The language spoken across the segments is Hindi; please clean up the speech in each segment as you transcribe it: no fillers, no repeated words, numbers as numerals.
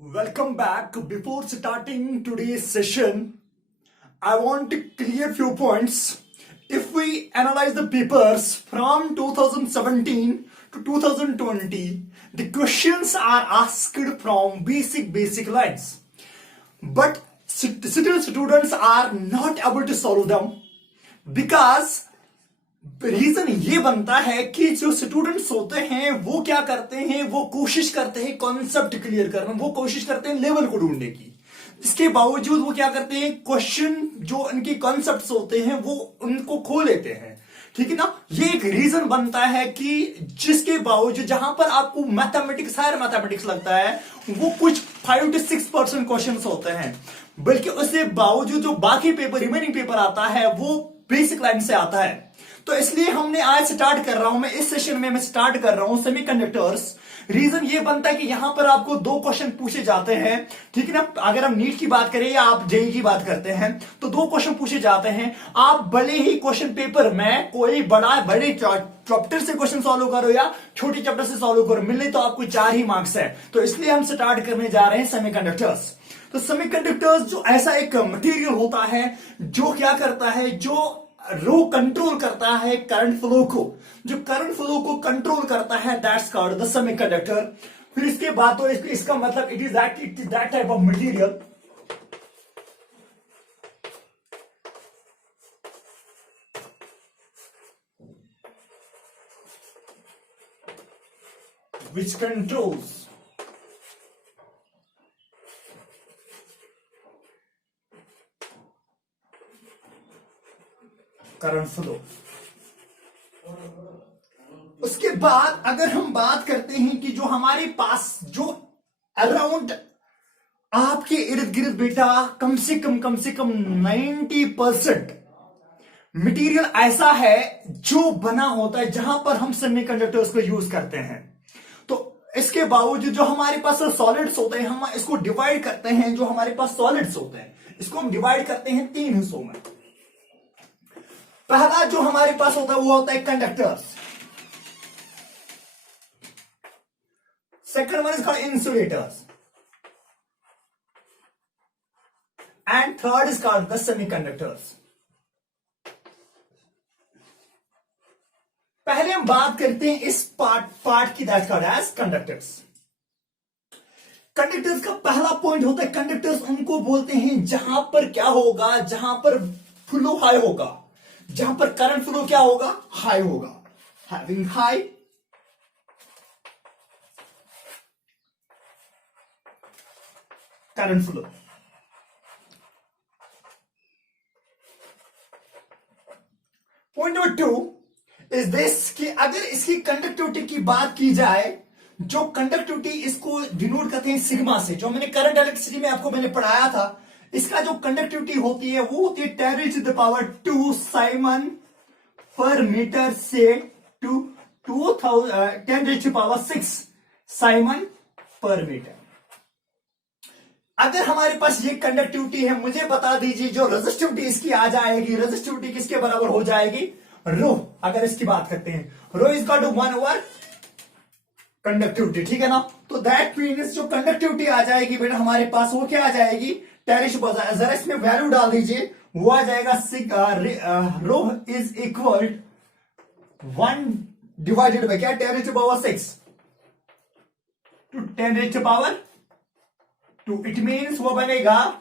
Welcome back. Before starting today's session, I want to clear few points. If we analyze the papers from 2017 to 2020, the questions are asked from basic lines. But still students are not able to solve them because reason ये बनता है कि जो स्टूडेंट्स होते हैं वो क्या करते हैं, वो कोशिश करते हैं कॉन्सेप्ट क्लियर करना, वो कोशिश करते हैं लेवल को ढूंढने की। इसके बावजूद वो क्या करते हैं, क्वेश्चन जो इनके कॉन्सेप्ट्स होते हैं वो उनको खो लेते हैं। ठीक है ना, ये एक रीजन बनता है कि जिसके बावजूद जहां पर आपको मैथमेटिक्स हायर मैथमेटिक्स लगता है वो कुछ 5 to 6% क्वेश्चन होते हैं, बल्कि उसके बावजूद जो बाकी पेपर रिमेनिंग पेपर आता है वो बेसिक लाइन से आता है। तो इसलिए हमने आज स्टार्ट कर रहा हूं, मैं इस सेशन में मैं स्टार्ट कर रहा हूं सेमीकंडक्टर्स। रीजन ये बनता है कि यहां पर आपको दो क्वेश्चन पूछे जाते हैं। ठीक है ना, अगर हम नीट की बात करें या आप जेई की बात करते हैं तो दो क्वेश्चन पूछे जाते हैं। आप भले ही क्वेश्चन पेपर में कोई बड़े चैप्टर से क्वेश्चन सॉल्व करो या छोटे चैप्टर से सॉल्व करो, मिले तो आपको 4 ही मार्क्स है। तो इसलिए हम स्टार्ट करने जा रहे हैं सेमीकंडक्टर्स। तो सेमीकंडक्टर्स जो ऐसा एक मटेरियल होता है जो क्या करता है, जो रो कंट्रोल करता है करंट फ्लो को, जो करंट फ्लो को कंट्रोल करता है, दैट्स कॉल्ड द सेमीकंडक्टर। फिर इसके बाद तो इसका मतलब it is that type of material which controls current flow. उसके बाद अगर हम बात करते हैं कि जो हमारे पास जो अराउंड आपके इर्द गिर्द बेटा कम से कम 90% मटेरियल ऐसा है जो बना होता है जहां पर हम सेमीकंडक्टर्स को यूज करते हैं। तो इसके बावजूद जो हमारे पास सॉलिड्स होते हैं हम इसको डिवाइड करते हैं, जो हमारे पास सॉलिड्स होते हैं इसको हम डिवाइड करते हैं 3 हिस्सों में। पहला जो हमारे पास होता है वो होता है conductors, second one is called insulators and third is called the semiconductors. पहले हम बात करते हैं इस पार्ट की, that's called as conductors. Conductors का पहला पॉइंट होता है, कंडक्टर्स उनको बोलते हैं जहां पर क्या होगा, जहां पर फ्लो हाई होगा, जहां पर करंट फ्लो क्या होगा, हाई होगा, having high current flow. Point number 2 is this कि अगर इसकी कंडक्टिविटी की बात की जाए, जो कंडक्टिविटी इसको डिनोट करते हैं सिग्मा से, जो मैंने करंट इलेक्ट्रिसिटी में आपको मैंने पढ़ाया था, इसका जो कंडक्टिविटी होती है वो होती है 10⁻²⁰ साइमन पर मीटर से टू 10⁻⁶ साइमन पर मीटर। अगर हमारे पास ये कंडक्टिविटी है, मुझे बता दीजिए जो रेजिस्टिविटी इसकी आ जाएगी, रेजिस्टिविटी किसके बराबर हो जाएगी, रो। अगर इसकी बात करते हैं रो इज इक्वल टू 1/, कंडक्टिविटी। ठीक है ना, तो दैट मीन्स जो कंडक्टिविटी आ जाएगी बेटा हमारे पास वो क्या आ जाएगी, जरा इसमें वैल्यू डाल दीजिए, वो आ जाएगा रो इज इक्वल 1 डिवाइडेड बाय क्या, 10⁻⁶ टू 10⁻²। इट मीन्स वो बनेगा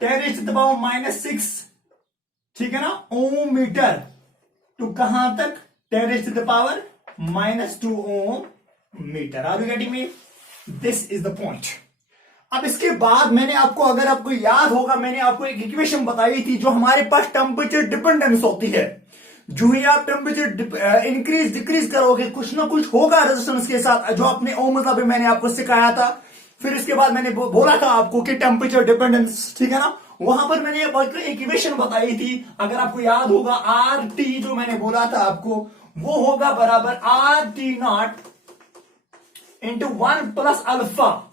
10⁻⁻⁶, ठीक है ना, ओम मीटर टू कहां तक, 10⁻⁻² ohm metre. Are you getting me? This is the point. अब इसके बाद मैंने आपको, अगर आपको याद होगा, मैंने आपको एक इक्वेशन बताई थी, जो हमारे पास टेम्परेचर डिपेंडेंस होती है। जो ही आप टेम्परेचर इंक्रीज डिक्रीज करोगे कुछ ना कुछ होगा रेजिस्टेंस के साथ, जो आपने ओम मतलब मैंने आपको सिखाया था। फिर इसके बाद मैंने बोला था आपको कि टेम्परेचर डिपेंडेंस, ठीक है ना, वहां पर मैंने एक इक्वेशन बताई थी, अगर आपको याद होगा, आर टी जो मैंने बोला था आपको वो होगा बराबर RT0 इंटू 1 + अल्फा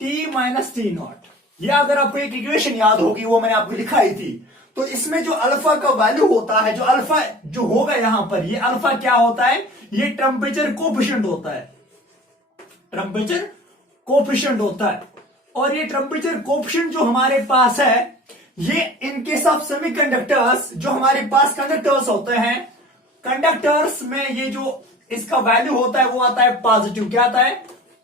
T-T0। यह अगर आपको एक इक्वेशन याद होगी वो मैंने आपको लिखाई थी। तो इसमें जो अल्फा का वैल्यू होता है, जो अल्फा जो होगा यहां पर, ये अल्फा क्या होता है, ये टेम्परेचर कोफिशिएंट होता है, टेम्परेचर कोफिशिएंट होता है। और ये टेम्परेचर कोफिशिएंट जो हमारे पास है, ये इन केस ऑफ सेमीकंडक्टर्स, जो हमारे पास कंडक्टर्स होते हैं, कंडक्टर्स में ये जो इसका वैल्यू होता है वो आता है पॉजिटिव। क्या आता है?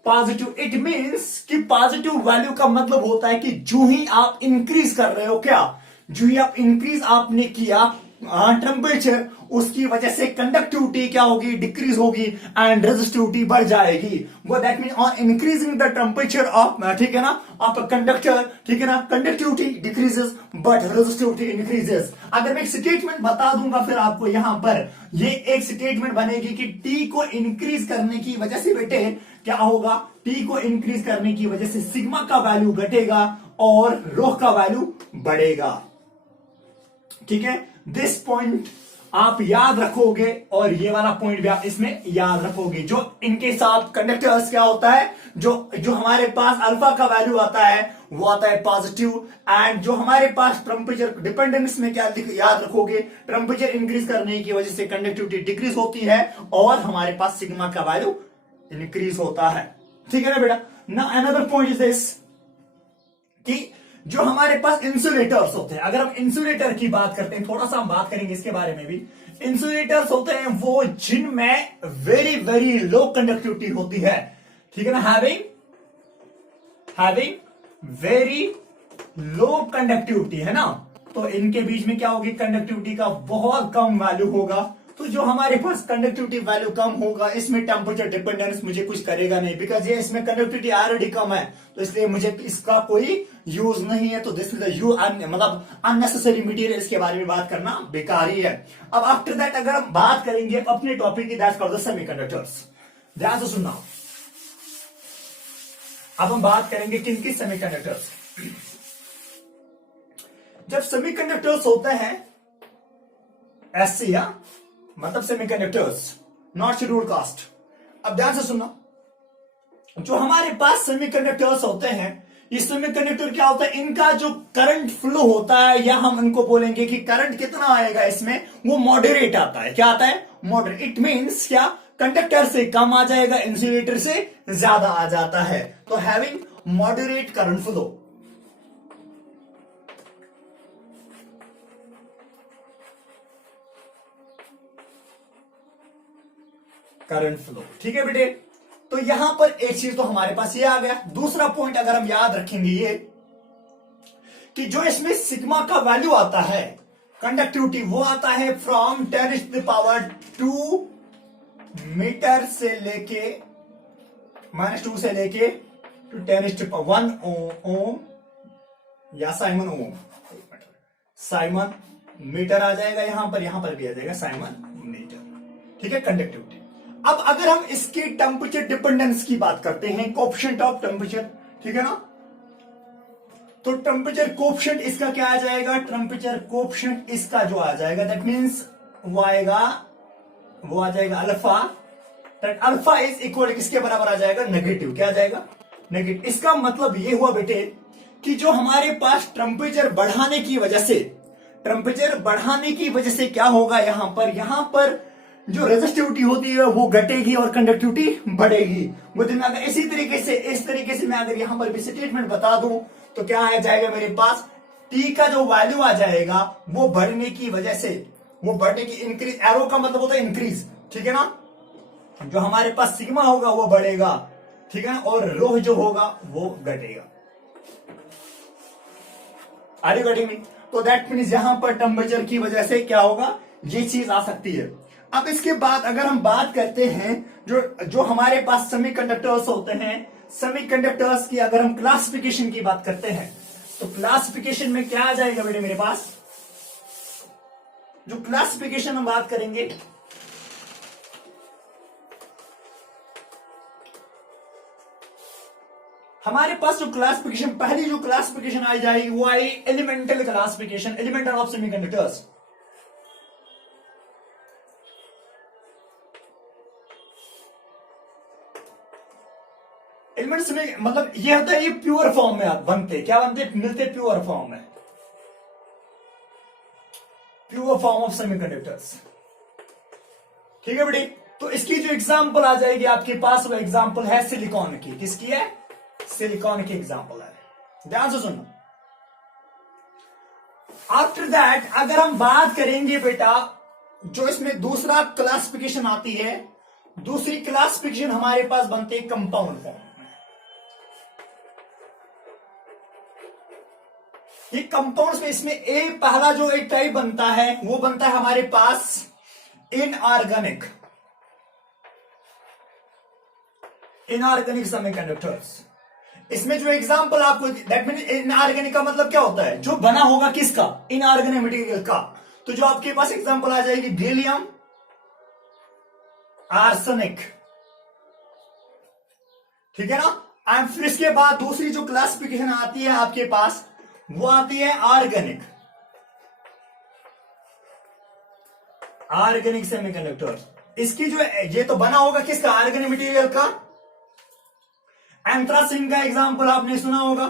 पॉजिटिव। इट मींस कि पॉजिटिव वैल्यू का मतलब होता है कि जो ही आप इंक्रीज कर रहे हो, क्या जो ही आप इंक्रीज आपने किया टेम्परेचर, उसकी वजह से कंडक्टिविटी क्या होगी? डिक्रीज होगी एंड रेजिस्टिविटी बढ़ जाएगी। वो that mean on increasing the temperature of, ठीक है ना, ऑफ कंडक्टर, ठीक है ना, conductivity decreases but resistivity increases. अगर मैं एक स्टेटमेंट बता दूंगा फिर आपको, यहां पर ये एक स्टेटमेंट बनेगी कि टी को इंक्रीज करने की वजह से बेटे क्या होगा? टी को इंक्रीज करने की वजह से सिग्मा का वैल्यू घटेगा और रो का वैल्यू बढ़ेगा। ठीक है, दिस पॉइंट आप याद रखोगे और ये वाला पॉइंट भी आप इसमें याद रखोगे। जो इनके साथ कंडक्टर्स क्या होता है, जो हमारे पास अल्फा का वैल्यू आता है वो आता है पॉजिटिव, एंड जो हमारे पास टेम्परेचर डिपेंडेंस में क्या याद रखोगे? टेम्परेचर इंक्रीज करने की वजह से कंडक्टिविटी डिक्रीज होती है और हमारे पास सिग्मा का वैल्यू इंक्रीज होता है। ठीक है ना बेटा? ना अनदर पॉइंट इज दिस कि जो हमारे पास इंसुलेटर्स होते हैं, अगर हम इंसुलेटर की बात करते हैं, थोड़ा सा हम बात करेंगे इसके बारे में भी। इंसुलेटर्स होते हैं वो जिनमें वेरी वेरी लो कंडक्टिविटी होती है। ठीक है ना? हैविंग वेरी लो कंडक्टिविटी, है ना, तो इनके बीच में क्या होगी? कंडक्टिविटी का बहुत कम वैल्यू होगा। तो जो हमारे पास कंडक्टिविटी वैल्यू कम होगा, इसमें टेम्परेचर डिपेंडेंस मुझे कुछ करेगा नहीं, बिकॉज ये इसमें कंडक्टिविटी ऑलरेडी कम है, तो इसलिए मुझे इसका कोई यूज नहीं है। तो दिस इज मतलब अननेसेसरी मटेरियल, इसके बारे में बात करना बेकार ही है। अब आफ्टर दैट अगर हम बात करेंगे अपने टॉपिक की, दैट्स कॉल्ड द सेमीकंडक्टर्स। ध्यान से सुनना, अब हम बात करेंगे किनकी? सेमीकंडक्टर्स। जब सेमीकंडक्टर्स होते हैं एससी, मतलब सेमीकंडक्टर्स नॉट शेड्यूल्ड कास्ट। अब ध्यान से सुनना, जो हमारे पास सेमीकंडक्टर्स होते हैं, ये सेमीकंडक्टर क्या होता है? इनका जो करंट फ्लो होता है, या हम इनको बोलेंगे कि करंट कितना आएगा इसमें, वो मॉडरेट आता है। क्या आता है? मॉडरेट। इट मींस क्या? कंडक्टर से कम आ जाएगा, इंसुलेटर से ज्यादा आ जाता है। तो having moderate current flow. Current flow, ठीक है बेटे? तो यहां पर एक चीज तो हमारे पास ये आ गया। दूसरा पॉइंट अगर हम याद रखेंगे ये कि जो इसमें सिग्मा का वैल्यू आता है, कंडक्टिविटी, वो आता है फ्रॉम 10⁻² मीटर से लेके -2 से लेके टू 10⁻1 ओम या साइमन ओम। साइमन मीटर आ जाएगा यहां पर भी आ जाएगा साइमन मीटर। ठीक है, कंडक्टिविटी। अब अगर हम इसके टेम्परेचर डिपेंडेंस की बात करते हैं, कोएफिशिएंट ऑफ टेम्परेचर, ठीक है ना, तो टेम्परेचर कोएफिशिएंट इसका क्या आ जाएगा? टेम्परेचर कोएफिशिएंट इसका जो आ जाएगा, दैट मींस वो आ जाएगा alpha. That alpha is equal किसके बराबर आ जाएगा? नेगेटिव। क्या आ जाएगा? नेगेटिव। इसका मतलब ये हुआ बेटे कि जो हमारे पास टेम्परेचर बढ़ाने की वजह से क्या होगा? यहां पर जो रेजिस्टिविटी होती है वो घटेगी और कंडक्टिविटी बढ़ेगी। अगर इस तरीके से मैं अगर यहां पर भी स्टेटमेंट बता दूं तो क्या आ जाएगा मेरे पास? टी का जो वैल्यू आ जाएगा वो बढ़ने की वजह से, इंक्रीज, एरो का मतलब होता है इंक्रीज, ठीक है ना, जो हमारे पास सिग्मा होगा वो बढ़ेगा, ठीक है ना, और रो जो होगा वो घटेगा। Are you getting me? तो दैट मीन्स यहां पर टेम्परेचर की वजह से क्या होगा? ये चीज आ सकती है। अब इसके बाद अगर हम बात करते हैं जो हमारे पास सेमीकंडक्टर्स होते हैं, सेमीकंडक्टर्स की अगर हम क्लासिफिकेशन की बात करते हैं, तो क्लासिफिकेशन में क्या आ जाएगा बेटे मेरे पास? जो क्लासिफिकेशन हम बात करेंगे, हमारे पास जो क्लासिफिकेशन, पहली जो क्लासिफिकेशन आई जाएगी वो आई elemental classification, elemental of semiconductors. Elements में मतलब ये होता है, ये प्योर फॉर्म में बनते, क्या बनते? मिलते प्योर फॉर्म में, प्योर फॉर्म ऑफ सेमीकंडक्टर्स। ठीक है बेटी? तो इसकी जो एग्जांपल आ जाएगी आपके पास, वो एग्जांपल है सिलिकॉन की। किसकी है? सिलिकॉन की एग्जांपल है, ध्यान से सुनना। आफ्टर दैट अगर हम बात करेंगे बेटा, जो इसमें दूसरा क्लासिफिकेशन आती है, दूसरी क्लासिफिकेशन हमारे पास बनती है कंपाउंड फॉर्म। ये कंपाउंड्स में इसमें पहला जो एक टाइप बनता है वो बनता है हमारे पास इनऑर्गेनिक सेमीकंडक्टर्स। इसमें जो एग्जांपल आपको, दैट मीन इनऑर्गेनिक का मतलब क्या होता है, जो बना होगा किसका, इनऑर्गेनिक मटेरियल का। तो जो आपके पास एग्जांपल आ जाएगी गैलियम, आर्सेनिक, ठीक है ना। एंड फिर इसके बाद दूसरी जो क्लासिफिकेशन आती है आपके पास वो आती है ऑर्गेनिक सेमीकंडक्टर। इसकी जो ये तो बना होगा किसका, ऑर्गेनिक मटेरियल का। एंथ्रासिन का एग्जांपल आपने सुना होगा।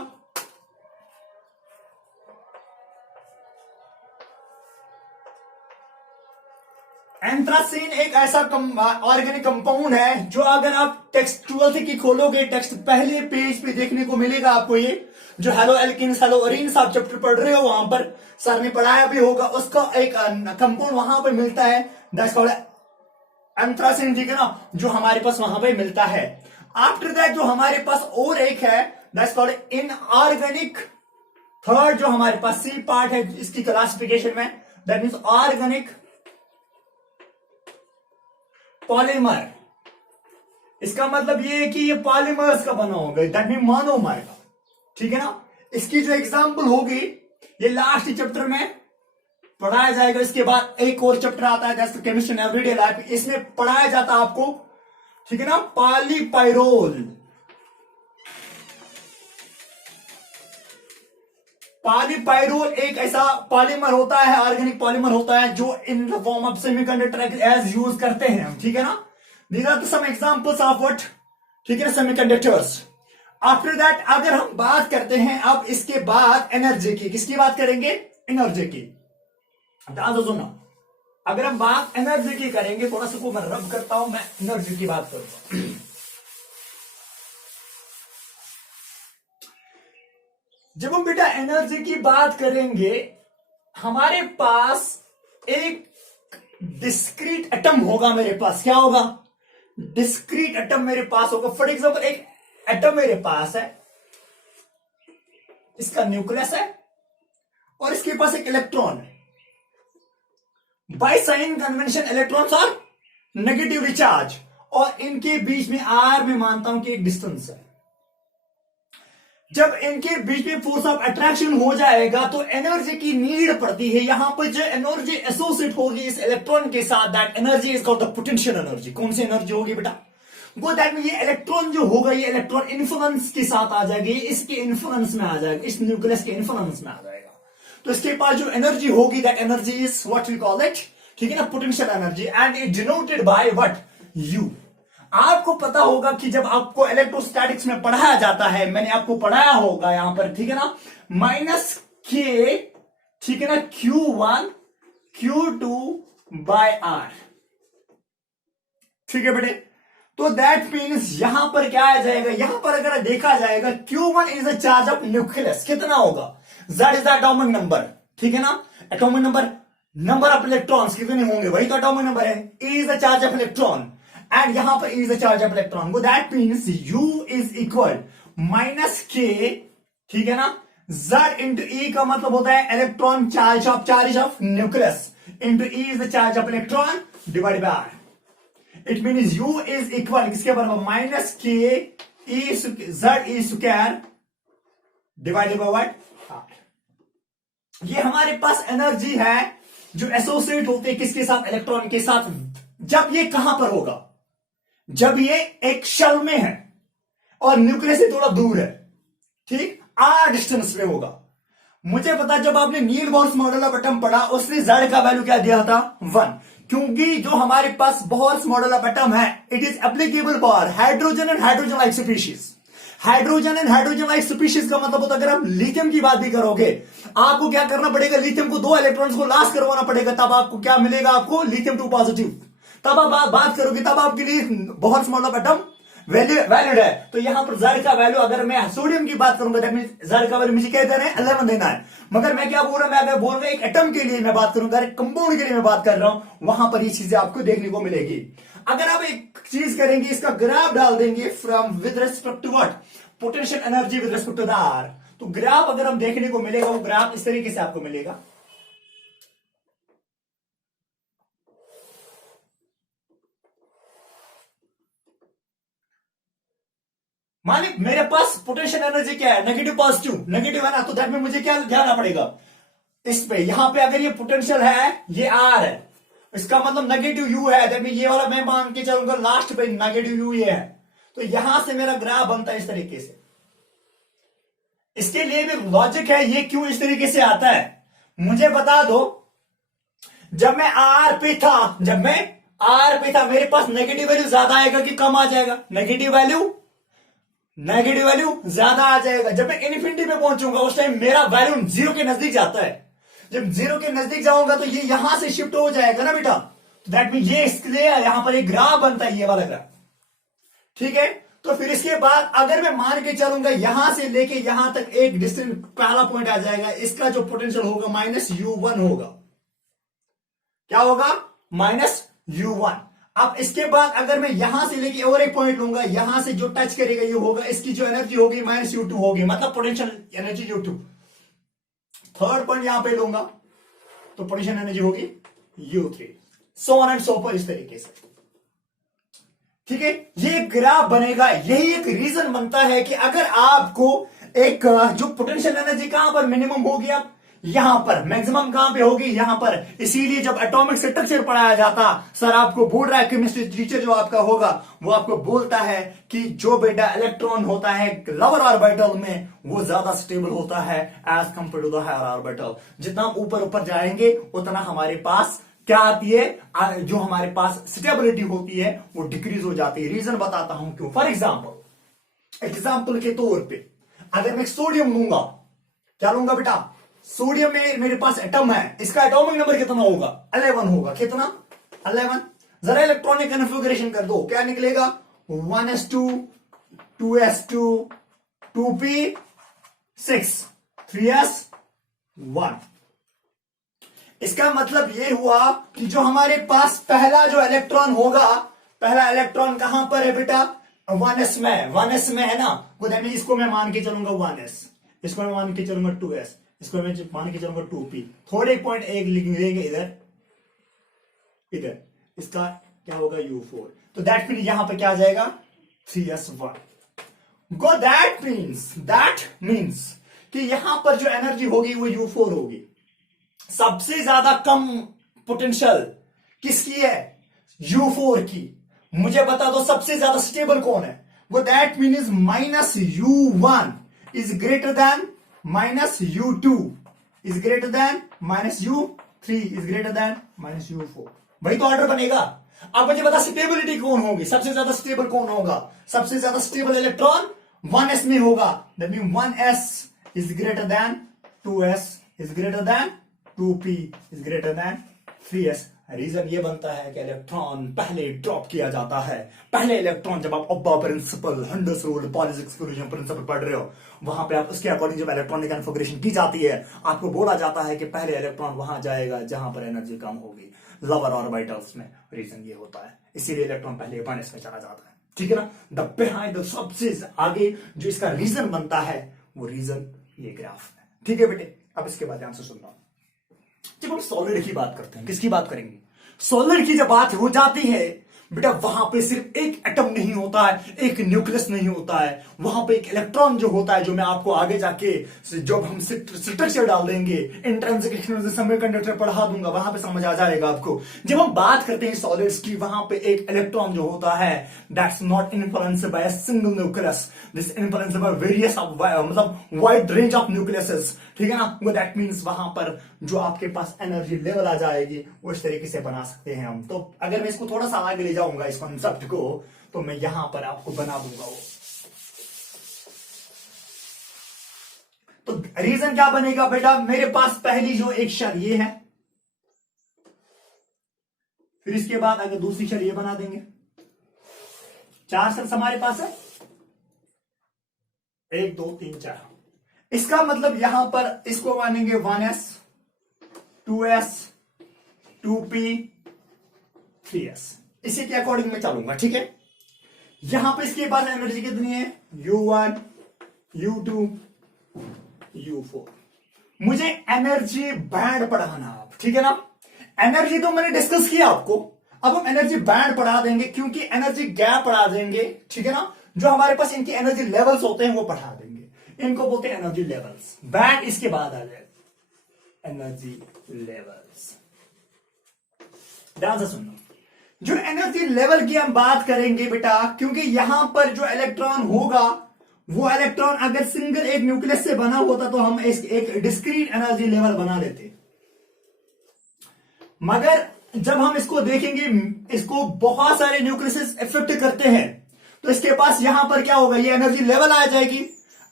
एंथ्रासिन एक ऐसा ऑर्गेनिक कंपाउंड है जो अगर आप टेक्स्ट 12th की खोलोगे, टेक्स्ट पहले पेज पे देखने को मिलेगा आपको। ये जो हेलो एल्किन्स हेलो अरीन्स आप चैप्टर पढ़ रहे हो, वहां पर सर ने पढ़ाया भी होगा, उसका एक कंपाउंड वहां पर मिलता है, दैट्स कॉल्ड एंथ्रासिन, ठीक है ना, जो हमारे पास वहां पर मिलता है। आफ्टर दैट जो हमारे पास और एक है, दैट्स कॉल्ड इनऑर्गेनिक। थर्ड जो हमारे पास सी पार्ट है इसकी क्लासिफिकेशन में, दैट मीन्स ऑर्गेनिक पॉलीमर। इसका मतलब ये है कि ये पॉलीमर्स का बना होगा, दैट मीन मोनोमर का, ठीक है ना। इसकी जो एग्जांपल होगी ये लास्ट चैप्टर में पढ़ाया जाएगा। इसके बाद एक और चैप्टर आता है that's chemistry in everyday life, इसमें पढ़ाया जाता है आपको, ठीक है ना, पॉलीपाइरोल। पॉलीपाइरोल एक ऐसा पॉलीमर होता है, ऑर्गेनिक पॉलीमर होता है जो in the form of semiconductor as use करते हैं हम, ठीक है ना। These are some examples of what, ठीक है ना, सेमीकंडक्टर्स। आफ्टर दैट अगर हम बात करते हैं अब इसके बाद एनर्जी की, किसकी बात करेंगे, एनर्जी की। ध्यान से सुनना, अगर हम बात एनर्जी की करेंगे, थोड़ा सा को मैं रब करता हूं, मैं एनर्जी की बात करूंगा। जब हम बेटा एनर्जी की बात करेंगे, हमारे पास एक डिस्क्रीट एटम होगा, मेरे पास क्या होगा, डिस्क्रीट एटम मेरे पास होगा। फॉर एग्जांपल एक एटम मेरे पास है, इसका न्यूक्लियस है और इसके पास एक इलेक्ट्रॉन है। By sign convention electrons are negatively charge, और इनके बीच में आर में मानता हूं कि एक डिस्टेंस है। जब इनके बीच में फोर्स ऑफ अट्रैक्शन हो जाएगा तो एनर्जी की नीड पड़ती है। यहां पर जो एनर्जी एसोसिएट होगी इस इलेक्ट्रॉन के साथ, that energy is called the potential energy. कौन सी एनर्जी होगी बेटा, वो दैट मीन ये इलेक्ट्रॉन जो होगा, ये इलेक्ट्रॉन इन्फ्लुएंस के साथ आ जाएगी, इसके इन्फ्लुएंस में आ जाएगा, इस न्यूक्लियस के इन्फ्लुएंस में आ जाएगा। तो इसके पास जो एनर्जी होगी, that energy is what we call it, ठीक है ना, potential energy, and it denoted by what, U. आपको पता होगा कि जब आपको इलेक्ट्रोस्टैटिक्स में पढ़ाया जाता है, मैंने आपको पढ़ाया होगा यहां पर, ठीक है ना, माइनस के, ठीक है ना, Q1 Q2 बाय आर, ठीक है बेटे। तो दैट मीन्स यहां पर क्या आ जाएगा, यहां पर अगर देखा जाएगा Q1 is the charge of nucleus, कितना होगा, Z is the atomic number, ठीक है ना, atomic number, number of electrons कितने होंगे, वही तो एटॉमिक नंबर है। E is the charge of electron and यहां पर is the charge of electron को, that means U is equal minus K, ठीक है ना, Z इंटू E का मतलब होता है electron charge of nucleus into E is the charge of electron divide by R। It means U is equal किसके बराबर, माइनस के E Z E square divided by what, R। ये हमारे पास एनर्जी है जो एसोसिएट होती है किसके साथ, इलेक्ट्रॉन के साथ। जब ये कहां पर होगा, जब ये एक शेल में है और न्यूक्लियस से थोड़ा दूर है, ठीक, आर डिस्टेंस में होगा। मुझे पता जब आपने नील बोर्स मॉडल ऑफ एटम पढ़ा, उसने Z का वैल्यू क्या दिया था, 1, क्योंकि जो हमारे पास बोर्स मॉडल ऑफ एटम है, it is applicable for hydrogen and hydrogen like species. Hydrogen and hydrogen like species का मतलब होता है, अगर आप लिथियम की बात भी करोगे, आपको क्या करना पड़ेगा, लिथियम को 2 इलेक्ट्रॉन्स को लॉस करवाना पड़ेगा, तब आपको क्या मिलेगा, आपको लिथियम 2 पॉजिटिव। तब आप बात करोगे, तब आपके लिए Bohr's model of atom valued है। तो यहां पर Z का वैल्यू, अगर मैं सोडियम की बात करूंगा दैट मींस Z का वैल्यू मुझे क्या देना है, 11 देना है। मगर मैं क्या बोल रहा हूं, मैं अगर बोल रहा हूं एक एटम के लिए मैं बात करूंगा, एक कंपाउंड के लिए मैं बात कर रहा हूं, वहां पर ये चीजें आपको देखने को मिलेगी। अगर आप एक चीज करेंगे, इसका ग्राफ डाल देंगे from with respect to what, potential energy with respect to the R, तो ग्राफ अगर हम देखने को मिलेगा, वो ग्राफ इस तरीके से आपको मिलेगा। मानिए मेरे पास पोटेंशियल एनर्जी क्या है, नेगेटिव पॉजिटिव, नेगेटिव है ना, तो दैट में मुझे क्या ध्यान रखना पड़ेगा, इस पे यहां पे अगर ये पोटेंशियल है, ये आर है, इसका मतलब नेगेटिव यू है, दैट मीन ये वाला मैं मान के चलूंगा लास्ट पे नेगेटिव यू ये है, तो यहां से मेरा ग्राफ बनता है इस तरीके से। इसके लिए भी लॉजिक है, ये क्यों इस तरीके से आता है मुझे बता दो। जब मैं आर पे था, मेरे पास नेगेटिव वैल्यू ज्यादा आएगा कि कम आ जाएगा, नेगेटिव वैल्यू ज्यादा आ जाएगा। जब मैं इन्फिनिटी पे पहुंचूंगा उस टाइम मेरा वैल्यू जीरो के नजदीक जाता है, जब जीरो के नजदीक जाऊंगा तो ये यहां से शिफ्ट हो जाएगा ना बेटा, तो दैट मीन ये इसलिए यहां पर एक ग्राफ बनता है, ये वाला ग्राफ, ठीक है। तो फिर इसके बाद अगर मैं मान के चलूंगा यहां से लेके यहां तक एक डिस्टेंस पहला पॉइंट आ जाएगा, इसका जो पोटेंशियल होगा -U1 होगा, क्या होगा, -U1। अब इसके बाद अगर मैं यहां से लेके और एक पॉइंट लूंगा, यहां से जो टच करेगा ये होगा, इसकी जो एनर्जी होगी -U2 होगी, मतलब potential energy U2। Third point यहां पे लूंगा तो पोटेंशियल एनर्जी होगी U3, so on and so for, इस तरीके से, ठीक है। ये ग्राफ बनेगा, यही एक रीजन बनता है कि अगर आपको एक जो पोटेंशियल एनर्जी कहां पर मिनिमम होगी, आप यहां पर मैक्सिमम कहां पे होगी, यहां पर। इसीलिए जब एटॉमिक स्ट्रक्चर पढ़ाया जाता, सर आपको बोल रहा है केमिस्ट्री टीचर जो आपका होगा, वो आपको बोलता है कि जो बेटा इलेक्ट्रॉन होता है लोअर ऑर्बिटल में, वो ज्यादा स्टेबल होता है as compare to the higher orbital. जितना ऊपर ऊपर जाएंगे उतना हमारे पास क्या आती है, जो हमारे पास स्टेबिलिटी होती है वो डिक्रीज हो जाती है। रीजन बताता हूं क्यों। फॉर एग्जाम्पल के तौर पे अगर मैं सोडियम लूंगा, क्या लूंगा बेटा, सोडियम में मेरे पास एटम है, इसका एटॉमिक नंबर कितना होगा, 11 होगा, कितना, 11। जरा इलेक्ट्रॉनिक कन्फिगरेशन कर दो, क्या निकलेगा, 1s2 2s2 2p6 3s1। इसका मतलब यह हुआ कि जो हमारे पास पहला जो इलेक्ट्रॉन होगा, पहला इलेक्ट्रॉन कहां पर है बेटा, 1s में है ना, वो इसको मैं मान के चलूंगा 1s, इसको मैं मान के चलूंगा 2s, इसको मैं मान के चलूंगा 2p, थोड़े पॉइंट एक लिख देंगे इधर, इसका क्या होगा U4, तो दैट मीन यहां पर क्या आ जाएगा 3s1। गो दैट मीन्स कि यहां पर जो एनर्जी होगी वो U4 होगी। सबसे ज्यादा कम पोटेंशियल किसकी है, U4 की। मुझे बता दो सबसे ज्यादा स्टेबल कौन है, वो that means -U1 is greater then -U2 is greater then -U3 is greater then -U4, वही तो ऑर्डर बनेगा। अब मुझे बता स्टेबिलिटी कौन होगी, सबसे ज्यादा स्टेबल कौन होगा, सबसे ज्यादा स्टेबल इलेक्ट्रॉन 1s में होगा, that mean 1s is greater than 2s is greater than 2p is greater than 3s। Reason ये बनता है कि इलेक्ट्रॉन पहले ड्रॉप किया जाता है। पहले इलेक्ट्रॉन जब आप Aufbau principle, Hund's rule, Pauli's exclusion principle पढ़ रहे हो, वहां पे आप उसके अकॉर्डिंग जब इलेक्ट्रॉनिक कन्फिगरेशन की जाती है, आपको बोला जाता है कि पहले इलेक्ट्रॉन वहां जाएगा जहां पर एनर्जी कम होगी, लोअर ऑर्बिटल्स में। रीजन ये होता है, इसीलिए इलेक्ट्रॉन पहले 1s में चला जाता है, ठीक है ना। द बिहाइंड सबसे आगे जो इसका रीजन बनता है वो रीजन ये ग्राफ है, ठीक है बेटे। अब इसके बाद ध्यान से सुनना, जब हम सॉलिड की बात करते हैं, किसकी बात करेंगे, सॉलिड की जब बात हो जाती है बेटा, वहां पे सिर्फ एक एटम नहीं होता है, एक न्यूक्लियस नहीं होता है, वहां पे एक इलेक्ट्रॉन जो होता है, जो मैं आपको आगे जाके जब हम स्ट्रक्चर डाल देंगे, इंट्रिंसिक सेमीकंडक्टर पढ़ा दूंगा, वहां पे समझ आ जाएगा आपको। जब हम बात करते हैं सॉलिड्स की, वहां पे एक इलेक्ट्रॉन जो होता है that's not influenced by a single nucleus, this influenced by various of मतलब वाइड रेंज ऑफ न्यूक्लियसेस, ठीक है ना। वो दैट मीन्स वहां पर जो आपके पास एनर्जी लेवल आ जाएगी वो इस तरीके से बना सकते हैं हम। तो अगर मैं इसको थोड़ा सा आगे ले जाऊंगा इस कॉन्सेप्ट को, तो मैं यहां पर आपको बना दूंगा वो। तो रीजन क्या बनेगा बेटा, मेरे पास पहली जो एक शल ये है, फिर इसके बाद अगर दूसरी शल ये बना देंगे, 4 सेल्स हमारे पास है, 1 2 3 4। इसका मतलब यहां पर इसको मानेंगे 1s 2s 2p 3s, इसी के अकॉर्डिंग मैं चलूंगा, ठीक है। यहां पर इसके पास एनर्जी कितनी है, u1 u2 u4। मुझे एनर्जी बैंड पढ़ाना आप, ठीक है ना। एनर्जी तो मैंने डिस्कस किया आपको, अब हम एनर्जी बैंड पढ़ा देंगे, क्योंकि एनर्जी गैप पढ़ा देंगे, ठीक है ना। जो हमारे पास इनकी एनर्जी लेवल्स होते हैं वो पढ़ा देंगे, इनको बोलते हैं एनर्जी लेवल्स। बैंड इसके बाद आ जाए, एनर्जी लेवल्स। ध्यान से सुनना, जो एनर्जी लेवल की हम बात करेंगे बेटा, क्योंकि यहां पर जो इलेक्ट्रॉन होगा वो इलेक्ट्रॉन अगर सिंगल एक न्यूक्लियस से बना होता तो हम एक डिस्क्रीट एनर्जी लेवल बना देते, मगर जब हम इसको देखेंगे, इसको बहुत सारे न्यूक्लियस इफेक्ट करते हैं, तो इसके पास यहां पर क्या होगा, ये एनर्जी लेवल आ जाएगी।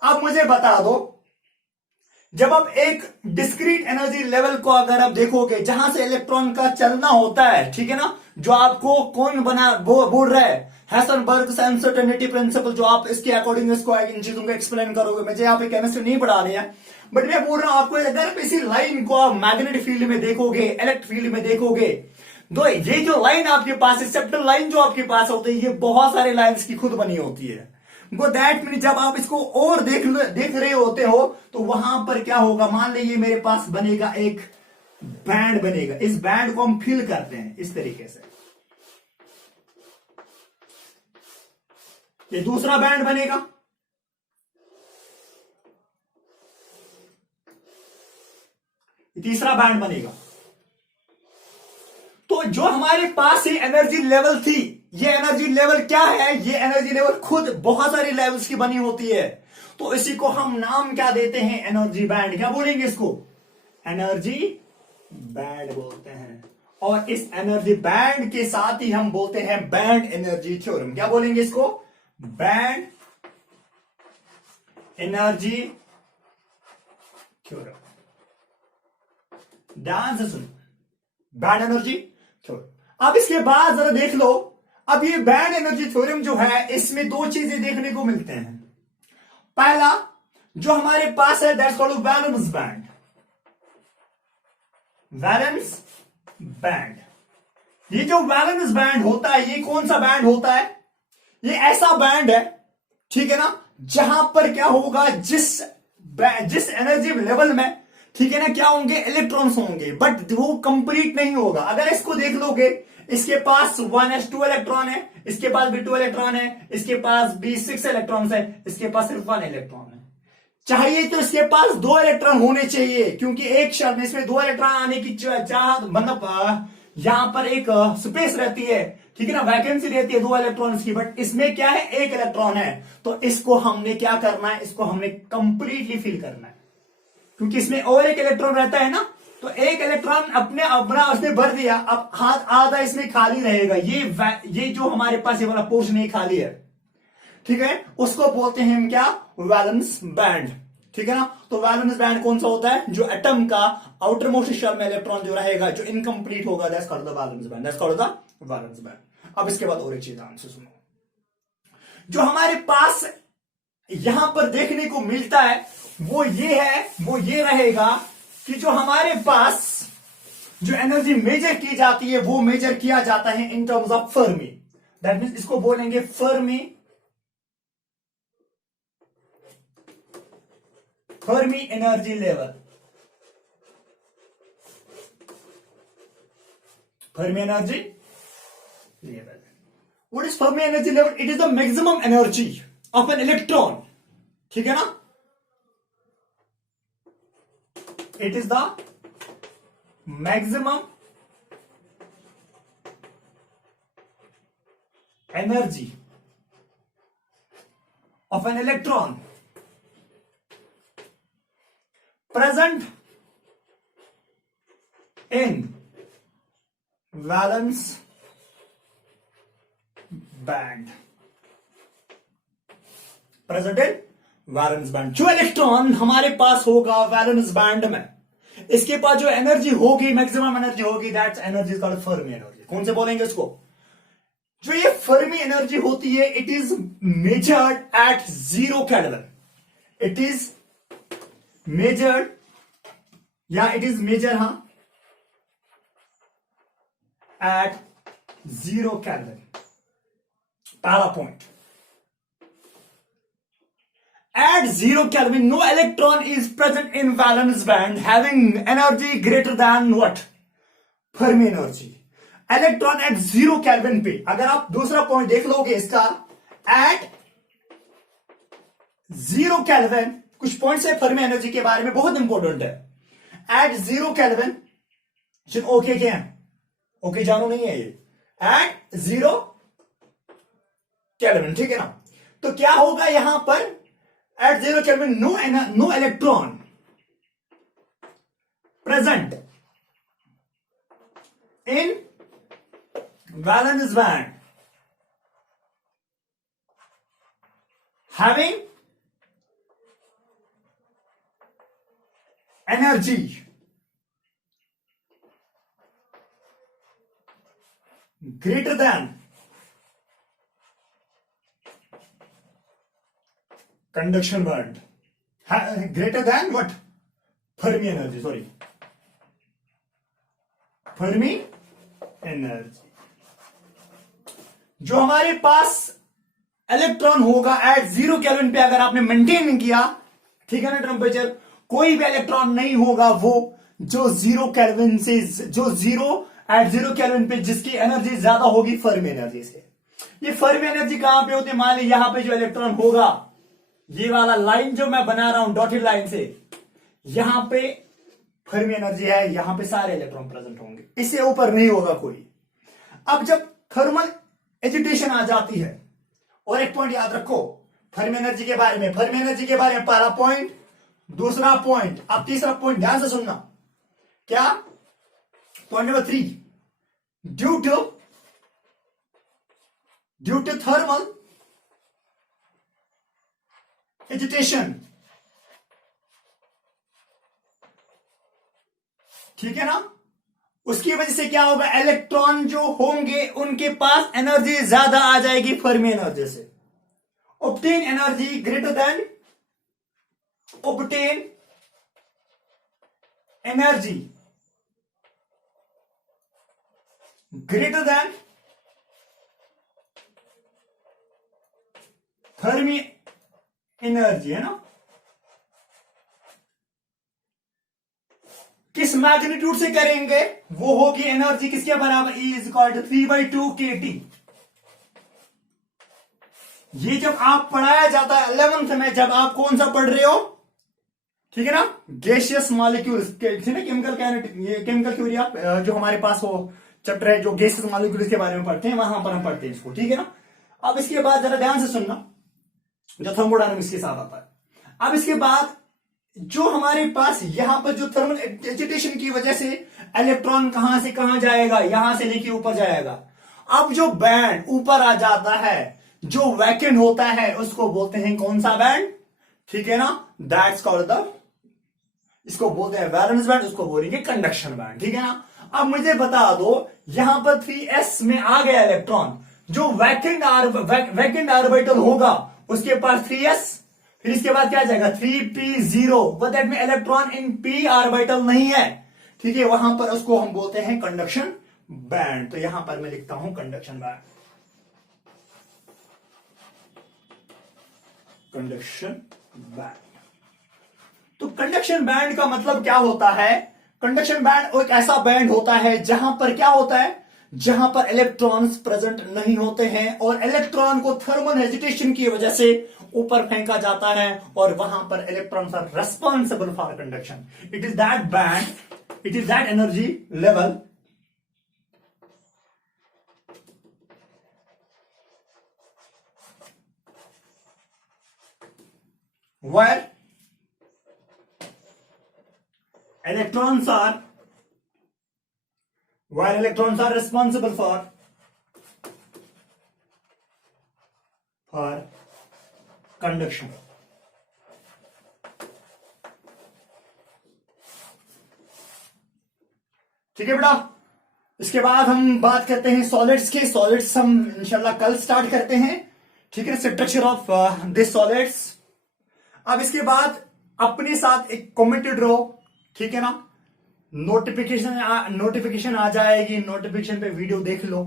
अब मुझे बता दो, जब आप एक डिस्क्रीट एनर्जी लेवल को अगर आप देखोगे, जहां से इलेक्ट्रॉन का चलना होता है, ठीक है ना, जो आपको कौन बोल रहा है, हेसनबर्ग अनसर्टेनिटी प्रिंसिपल, जो आप इसके अकॉर्डिंग इसको इन चीजों को एक्सप्लेन करोगे। मुझे यहाँ पे केमिस्ट्री नहीं पढ़ा रही है, बट मैं बोल रहा हूं आपको, अगर इसी लाइन को आप मैग्नेटिक फील्ड में देखोगे, इलेक्ट्रिक फील्ड में देखोगे, तो ये जो लाइन आपके पास है, सेप्टल लाइन जो आपके पास होती है, ये बहुत सारे लाइंस की खुद बनी होती है। वो दैट मीन जब आप इसको और देख रहे होते हो, तो वहां पर क्या होगा, मान लीजिए मेरे पास बनेगा एक बैंड बनेगा, इस बैंड को हम फिल करते हैं इस तरीके से, ये दूसरा बैंड बनेगा, तीसरा बैंड बनेगा। तो जो हमारे पास ये एनर्जी लेवल थी, ये एनर्जी लेवल क्या है, ये एनर्जी लेवल खुद बहुत सारी लेवल्स की बनी होती है, तो इसी को हम नाम क्या देते हैं, एनर्जी बैंड। क्या बोलेंगे इसको, एनर्जी बैंड बोलते हैं। और इस एनर्जी बैंड के साथ ही हम बोलते हैं बैंड एनर्जी थ्योरम। क्या बोलेंगे इसको, बैंड एनर्जी थ्योरम। ध्यान से सुनो, बैंड एनर्जी थ्योरम। अब इसके बाद जरा देख लो, अब ये बैंड एनर्जी थ्योरम जो है, इसमें दो चीजें देखने को मिलते हैं। पहला जो हमारे पास है, that's called valence band. Valence band, ये जो वैलेंस बैंड होता है, ये कौन सा बैंड होता है, ये ऐसा बैंड है, ठीक है ना, जहां पर क्या होगा, जिस एनर्जी लेवल में, ठीक है ना, क्या होंगे, इलेक्ट्रॉन्स होंगे, बट वो कंप्लीट नहीं होगा। अगर इसको देख लोगे, इसके पास 1s2 इलेक्ट्रॉन है, इसके पास भी 2 इलेक्ट्रॉन है, इसके पास भी 6 इलेक्ट्रॉन्स है, इसके पास सिर्फ 1 इलेक्ट्रॉन है। चाहिए तो इसके पास 2 इलेक्ट्रॉन होने चाहिए, क्योंकि एक शर्त में इसमें 2 इलेक्ट्रॉन आने की चाहत, मतलब यहां पर एक स्पेस रहती है, ठीक है ना, वैकेंसी रहती है 2 इलेक्ट्रॉन्स की, बट इसमें क्या है, 1 इलेक्ट्रॉन है। तो इसको हमने क्या करना है, इसको हमने कंप्लीटली फिल करना है, क्योंकि इसमें और एक इलेक्ट्रॉन रहता है ना, तो एक इलेक्ट्रॉन अपना उसने भर दिया, अब हाथ आधा इसमें खाली रहेगा। ये जो हमारे पास ये वाला पोर्शन है खाली है, ठीक है, उसको बोलते हैं हम क्या, वैलेंस बैंड, ठीक है ना। तो वैलेंस बैंड कौन सा होता है, जो एटम का आउटर मोस्ट शेल में इलेक्ट्रॉन जो रहेगा, जो इनकम्प्लीट होगा, that's called the valence band, that's called the valence band. अब इसके बाद और एक चीज ध्यान से सुनो, जो हमारे पास यहां पर देखने को मिलता है वो ये है, वो ये रहेगा कि जो हमारे पास जो एनर्जी मेजर की जाती है, वो मेजर किया जाता है in terms of Fermi. That means इसको बोलेंगे Fermi energy level. Fermi energy level, what is Fermi energy level, it is the maximum energy of an electron, ठीक है ना, it is the maximum energy of an electron present in valence band, present in valence band. जो इलेक्ट्रॉन हमारे पास होगा वैलेंस बैंड में, इसके पास जो एनर्जी होगी, मैक्सिमम एनर्जी होगी, that's energy called Fermi energy. कौन से बोलेंगे इसको, जो ये फर्मी एनर्जी होती है, it is measured eight 0 kelvin. It is measured, या इट इज मेजर, हां, एट 0 केल्विन। पहला point, at 0 Kelvin, no electron is present in valence band having energy greater than what? Fermi energy. Electron at 0 kelvin पे, अगर आप दूसरा पॉइंट देख लोगे इसका, एट 0 केल्विन, कुछ पॉइंट्स है फर्मी एनर्जी के बारे में बहुत इंपॉर्टेंट है। एट 0 केल्विन, ओके क्या है? ओके जानू नहीं है ये। एट 0 केल्विन, ठीक है ना? तो क्या होगा यहां पर? At 0 Kelvin, no electron present in valence band having energy greater than conduction band, greater than what? Fermi energy, sorry, Fermi energy। जो हमारे पास इलेक्ट्रॉन होगा एट 0 केल्विन पे, अगर आपने मेंटेन किया, ठीक है ना, टेम्परेचर, कोई भी इलेक्ट्रॉन नहीं होगा वो जो 0 केल्विन से, जो एट 0 केल्विन पे जिसकी एनर्जी ज्यादा होगी फर्मी एनर्जी से। ये फर्मी एनर्जी कहां पे होती है? मान ली यहां पे जो इलेक्ट्रॉन होगा, ये वाला लाइन जो मैं बना रहा हूं डॉटेड लाइन से, यहां पे फर्मी एनर्जी है, यहां पे सारे इलेक्ट्रॉन प्रेजेंट होंगे, इससे ऊपर नहीं होगा कोई। अब जब थर्मल एजिटेशन आ जाती है, और एक पॉइंट याद रखो फर्मी एनर्जी के बारे में, फर्मी एनर्जी के बारे में पहला पॉइंट, दूसरा पॉइंट, अब तीसरा पॉइंट ध्यान से सुनना। क्या? Point number 3, due to thermal agitation, ठीक है ना, उसकी वजह से क्या होगा? इलेक्ट्रॉन जो होंगे उनके पास एनर्जी ज्यादा आ जाएगी फर्मी एनर्जी से। Obtain energy greater than, obtain energy greater than Fermi energy, है ना? किस मैग्नीट्यूड से करेंगे? वो होगी एनर्जी किसके बराबर? E is equal to 3/2 kT। ये जब आप पढ़ाया जाता है 11th में, जब आप कौन सा पढ़ रहे हो, ठीक है ना, गैसियस मॉलिक्यूल्स, केमिकल थ्योरी, आप जो हमारे पास हो चैप्टर है जो गैसियस मॉलिक्यूल्स के बारे में पढ़ते हैं, वहां पर हम पढ़ते हैं इसको, ठीक है ना। अब इसके बाद जरा ध्यान से सुनना, जो थर्मोडायनामिक्स के साथ आता है। अब इसके बाद जो हमारे पास यहां पर जो थर्मल एजिटेशन की वजह से इलेक्ट्रॉन कहां से कहां जाएगा, यहां से लेके ऊपर जाएगा। अब जो बैंड ऊपर आ जाता है, जो वैकेंट होता है, उसको बोलते हैं कौन सा बैंड? ठीक है ना, दैट्स कॉल्ड द, इसको बोलते हैं वैलेंस बैंड, उसको बोलेंगे कंडक्शन बैंड, ठीक है ना। अब मुझे बता दो, यहां पर 3s में आ गया इलेक्ट्रॉन, जो वैकेंट ऑर्बिटल होगा उसके पास 3s, फिर इसके बाद क्या जाएगा 3p0, बट दैट में इलेक्ट्रॉन इन p ऑर्बिटल नहीं है, ठीक है, वहां पर उसको हम बोलते हैं कंडक्शन बैंड। तो यहां पर मैं लिखता हूं कंडक्शन बैंड, कंडक्शन बैंड। तो कंडक्शन बैंड का मतलब क्या होता है? कंडक्शन बैंड एक ऐसा बैंड होता है जहां पर क्या होता है, जहां पर इलेक्ट्रॉन्स प्रेजेंट नहीं होते हैं और इलेक्ट्रॉन को थर्मल हेजिटेशन की वजह से ऊपर फेंका जाता है, और वहां पर electrons are responsible for conduction. It is that band, it is that energy level where electrons are responsible for conduction। ठीक है बेटा, इसके बाद हम बात करते हैं सॉलिड्स के। सॉलिड्स हम इंशाल्लाह कल स्टार्ट करते हैं, ठीक है, स्ट्रक्चर ऑफ दिस सॉलिड्स। अब इसके बाद अपने साथ एक कमेंटेड रहो, ठीक है ना, नोटिफिकेशन आ जाएगी, नोटिफिकेशन पे वीडियो देख लो,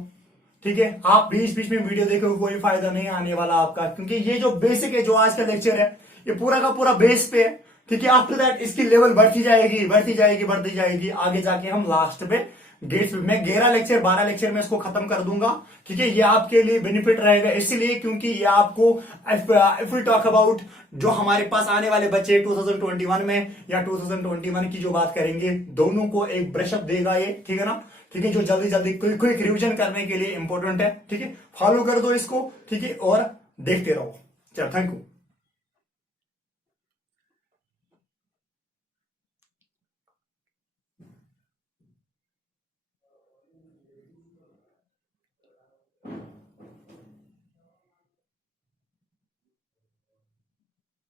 ठीक है। आप बीच बीच में वीडियो देखो, कोई फायदा नहीं आने वाला आपका, क्योंकि ये जो बेसिक है, जो आज का लेक्चर है, ये पूरा का पूरा बेस पे है, ठीक है। आफ्टर दैट इसकी लेवल बढ़ती जाएगी, बढ़ती जाएगी, बढ़ती जाएगी, आगे जाके हम लास्ट पे गेट्स में 11 लेक्चर 12 लेक्चर में इसको खत्म कर दूंगा, ठीक है। ये आपके लिए बेनिफिट रहेगा, इसलिए क्योंकि ये आपको इफ वी टॉक अबाउट जो हमारे पास आने वाले बच्चे 2021 में या 2021 की जो बात करेंगे, दोनों को एक ब्रशअप देगा ये, ठीक है ना, ठीक है, जो जल्दी जल्दी क्विक रिवीजन करने के लिए इंपॉर्टेंट है, ठीक है। फॉलो कर दो इसको, ठीक है, और देखते रहो। चलो, थैंक यू।